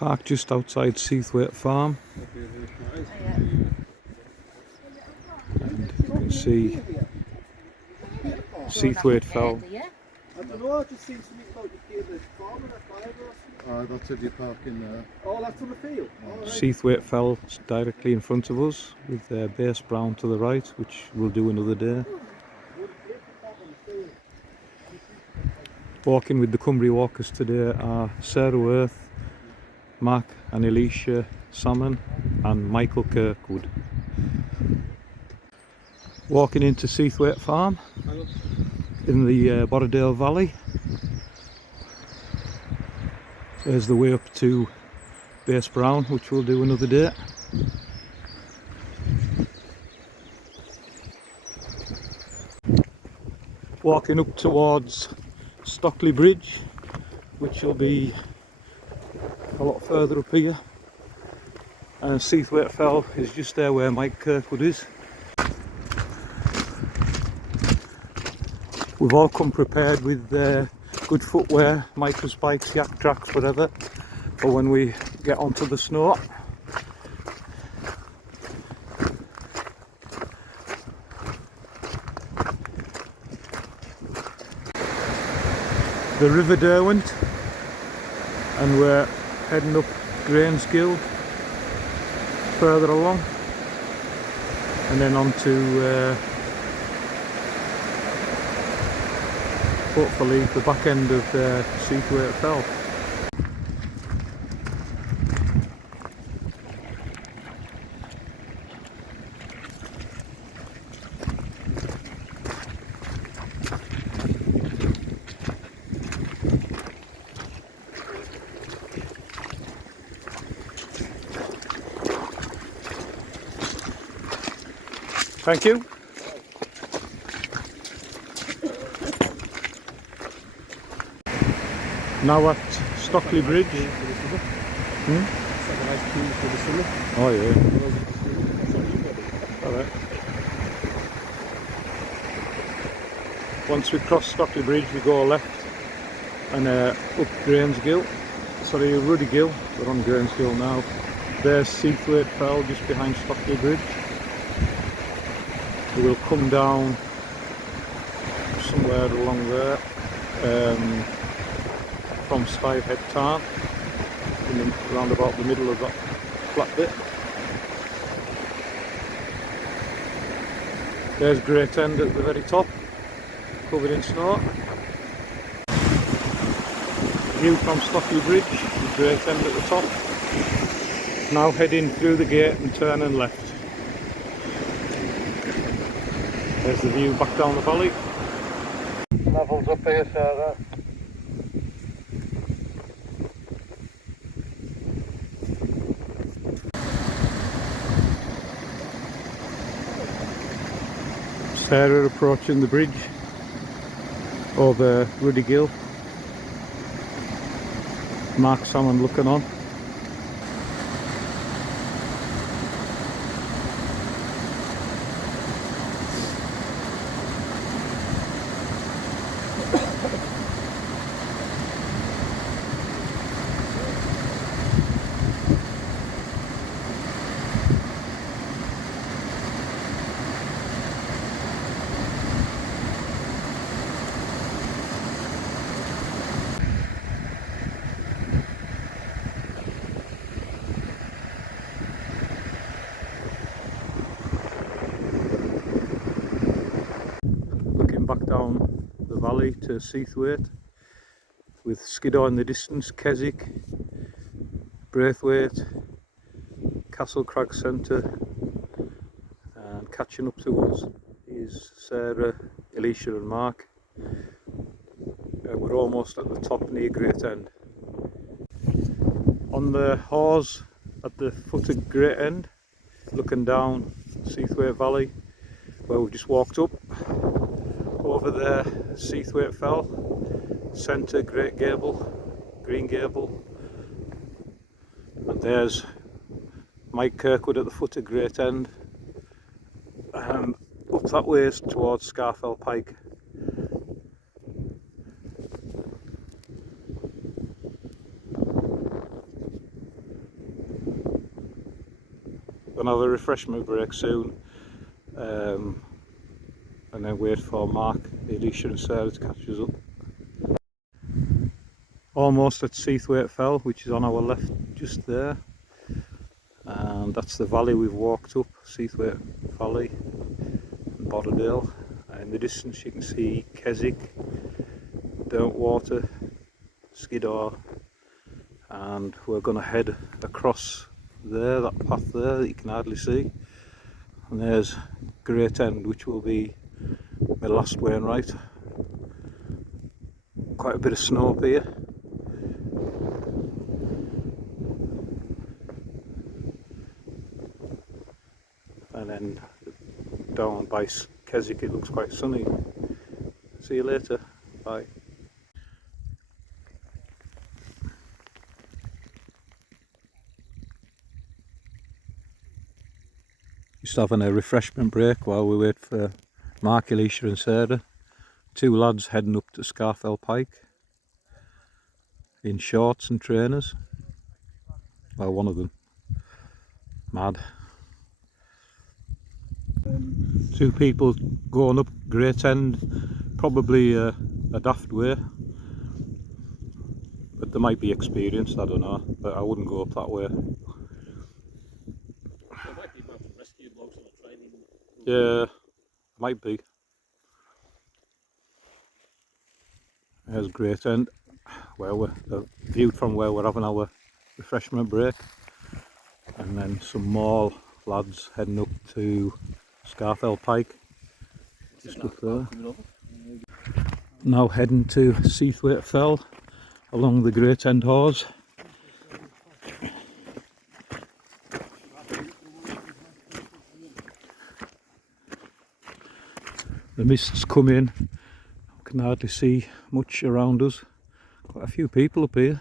Parked just outside Seathwaite farm, and you can see Seathwaite Fell. I don't know, I just seen something about the farm and a fire or something. That's if you park in there. Oh, that's on the field? Oh, right. Seathwaite Fell directly in front of us, with Base Brown to the right, which we'll do another day. Walking with the Cumbria Walkers today are Sarah Worth, Mark and Alicia Salmon and Michael Kirkwood. Walking into Seathwaite Farm in the Borrowdale Valley. There's the way up to Base Brown, which we'll do another day. Walking up towards Stockley Bridge, which will be a lot further up here. And Seathwaite Fell is just there where Mike Kirkwood is. We've all come prepared with good footwear, micro spikes, yak tracks, whatever, for when we get onto the snow. The River Derwent, and we're heading up Grangegill further along, and then on to hopefully the back end of Seathwaite Fell. Thank you. Now at Stockley Bridge. Oh yeah. Alright. Once we cross Stockley Bridge we go left and up Grangegill. Sorry, Ruddygill. We're on Grangegill now. There's Seathwaite Fell just behind Stockley Bridge. We will come down somewhere along there from Seathwaite Tarn, around about the middle of that flat bit. There's Great End at the very top, covered in snow. View from Stockley Bridge, the Great End at the top. Now heading through the gate and turning left. There's the view back down the valley. Levels up here, Sarah. Sarah approaching the bridge over Ruddygill. Mark Salmon looking on. Back down the valley to Seathwaite with Skiddaw in the distance, Keswick, Braithwaite, Castle Crag Centre, and catching up to us is Sarah, Alicia and Mark. We're almost at the top near Great End. On the hawse at the foot of Great End, looking down Seathwaite Valley where we've just walked up. Over there, Seathwaite Fell, centre Great Gable, Green Gable, and there's Mike Kirkwood at the foot of Great End, and up that way towards Scarfell Pike. gonna have a refreshment break soon, and then wait for Mark, Alicia and Sarah to catch us up. Almost at Seathwaite Fell, which is on our left just there, and that's the valley we've walked up, Seathwaite Valley and Botterdale. In the distance you can see Keswick, Derwentwater, Skiddaw, and we're going to head across there, that path there that you can hardly see, and there's Great End, which will be my last way and right. Quite a bit of snow up here. And then down by Keswick it looks quite sunny. See you later, bye. Just having a refreshment break while we wait for Mark, Alicia and Sarah. Two lads heading up to Scafell Pike in shorts and trainers. Well, one of them. Mad. Two people going up Great End, probably a daft way. But they might be experienced, I don't know. But I wouldn't go up that way. There might be mountain rescue blokes on the training. Yeah, might be. There's Great End, where we're viewed from where we're having our refreshment break, and then some more lads heading up to Scafell Pike, just up there. Now heading to Seathwaite Fell along the Great End Hawes. The mist's come in, can hardly see much around us. Quite a few people up here.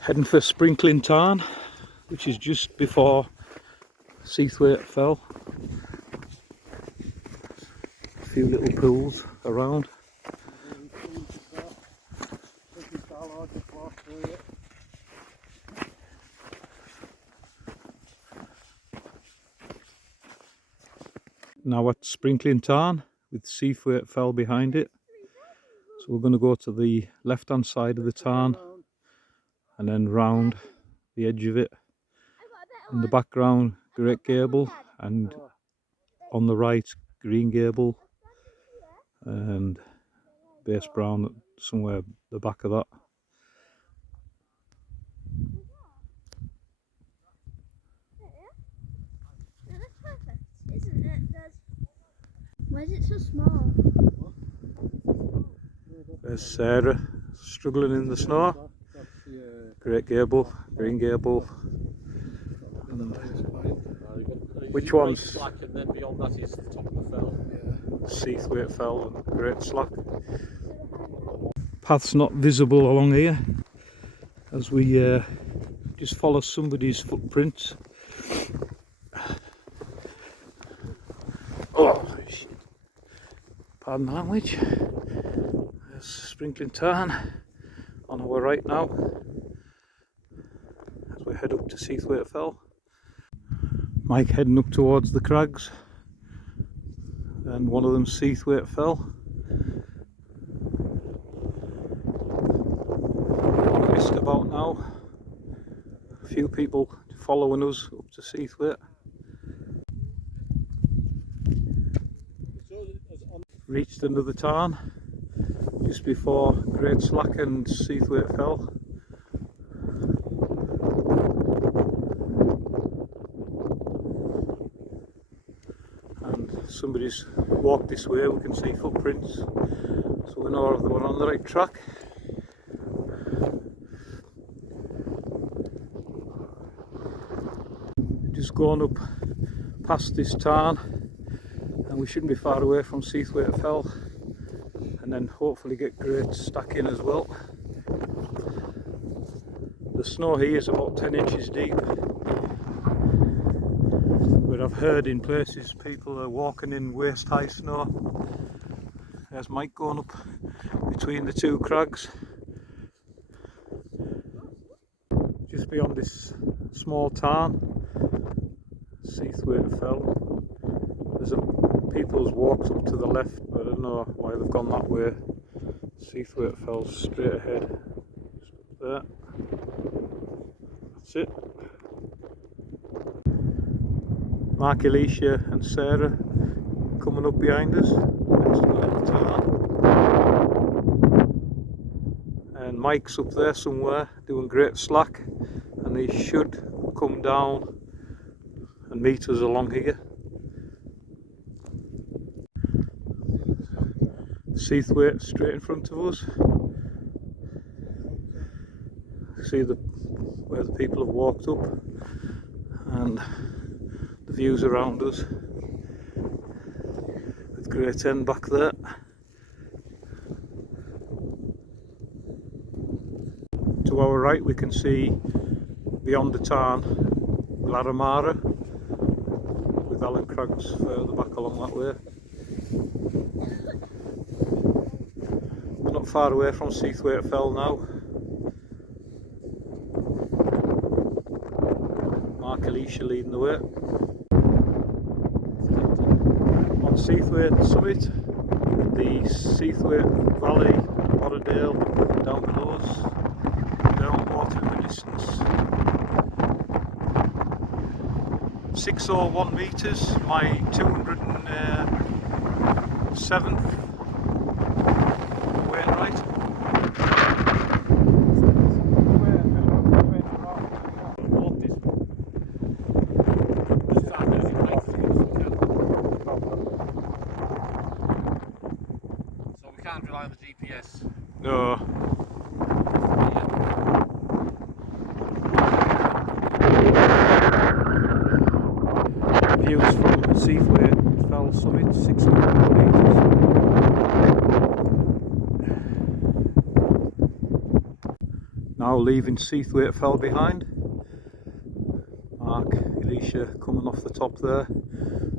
Heading for Sprinkling Tarn, which is just before Seathwaite Fell. A few little pools around. Now at Sprinkling Tarn with Seathwaite Fell behind it. So we're going to go to the left hand side of the tarn and then round the edge of it. In the background, Great Gable, and on the right, Green Gable and Base Brown somewhere at the back of that. That's perfect, isn't it? Why is it so small? There's Sarah struggling in the snow. Great Gable, Green Gable. Which one's Slack, and then beyond that is the top of the fell. Seathwaite Fell and Great Slack. Path's not visible along here as we just follow somebody's footprints. Oh shit. Pardon the language. There's Sprinkling Tarn on our right now as we head up to Seathwaite Fell. Mike heading up towards the crags, and one of them Seathwaite Fell. Mist about now. A few people following us up to Seathwaite. Reached another tarn just before Great Slack and Seathwaite Fell. And somebody's walked this way, we can see footprints, so we know that we're on the right track. Just going up past this tarn, and we shouldn't be far away from Seathwaite Fell, and then hopefully get Great Stack in as well. The snow here is about 10 inches deep, I've heard in places people are walking in waist high snow. There's Mike going up between the two crags. Just beyond this small town, Seathwaite Fell. There's people's walked up to the left, but I don't know why they've gone that way. Seathwaite Fell straight ahead. Just up there. That's it. Mark, Alicia and Sarah coming up behind us next to the little town. And Mike's up there somewhere doing great slack, and he should come down and meet us along here. Seathwaite straight in front of us. See where the people have walked up, and the views around us with Great End back there. To our right we can see beyond the town Glaramara, with Allen Crags further back along that way. We're not far away from Seathwaite Fell now. Mark, Alicia leading the way. On Seathwaite summit, the Seathwaite Valley, Borrowdale down below us, down water in the distance. 601 metres, my 207th weight right. So we can't rely on the GPS. No. Views from Seathwaite Fell summit, 600 metres. Now leaving Seathwaite Fell behind. Mark, Alicia coming off the top there.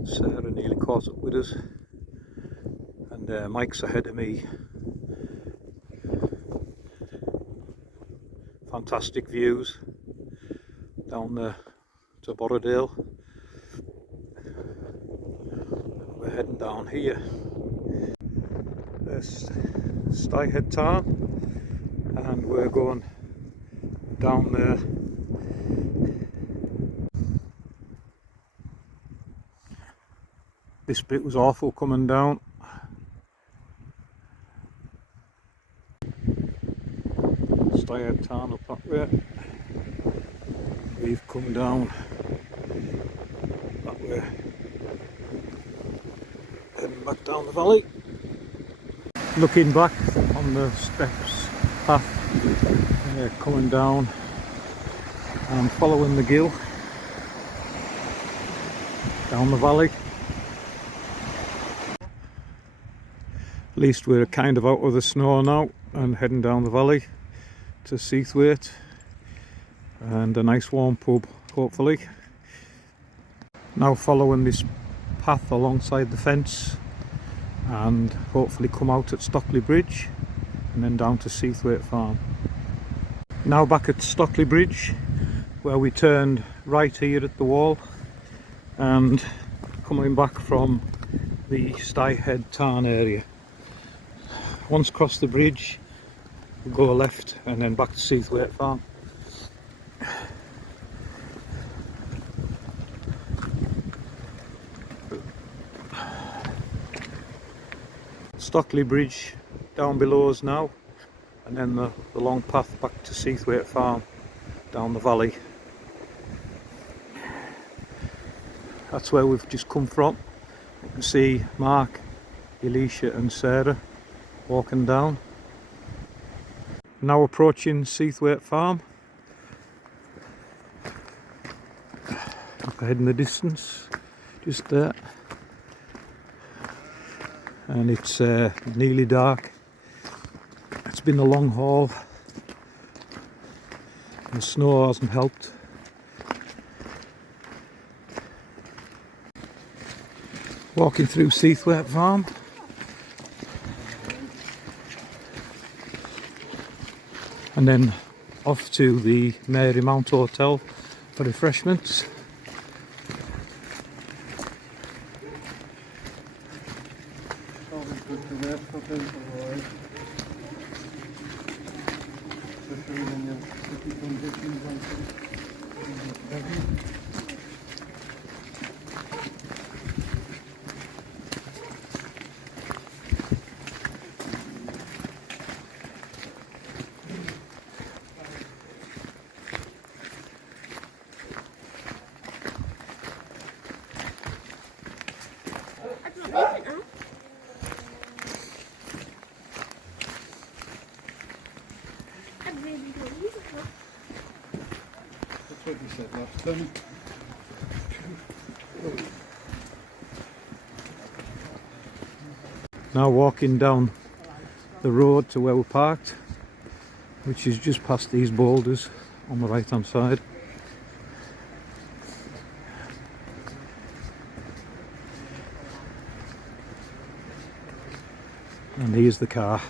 Sarah nearly caught up with us. And Mike's ahead of me. Fantastic views down there to Borrowdale. We're heading down here. There's Seathwaite Town, and we're going down there. This bit was awful coming down. Seathwaite Town up that way. We've come down that way, heading back down the valley. Looking back on the steps path, coming down and following the gill down the valley. At least we're kind of out of the snow now and heading down the valley to Seathwaite and a nice warm pub, hopefully. Now following this path alongside the fence and hopefully come out at Stockley Bridge and then down to Seathwaite Farm. Now back at Stockley Bridge, where we turned right here at the wall, and coming back from the Seathwaite Tarn area. Once across the bridge, we'll go left and then back to Seathwaite Farm. Stockley Bridge down below us now, and then the long path back to Seathwaite Farm down the valley. That's where we've just come from. You can see Mark, Alicia and Sarah walking down. Now approaching Seathwaite Farm. Up ahead in the distance, just there. And it's nearly dark. It's been a long haul. The snow hasn't helped. Walking through Seathwaite Farm. And then off to the Marymount Hotel for refreshments. That's what you said last time. Now walking down the road to where we're parked, which is just past these boulders on the right hand side. And here's the car.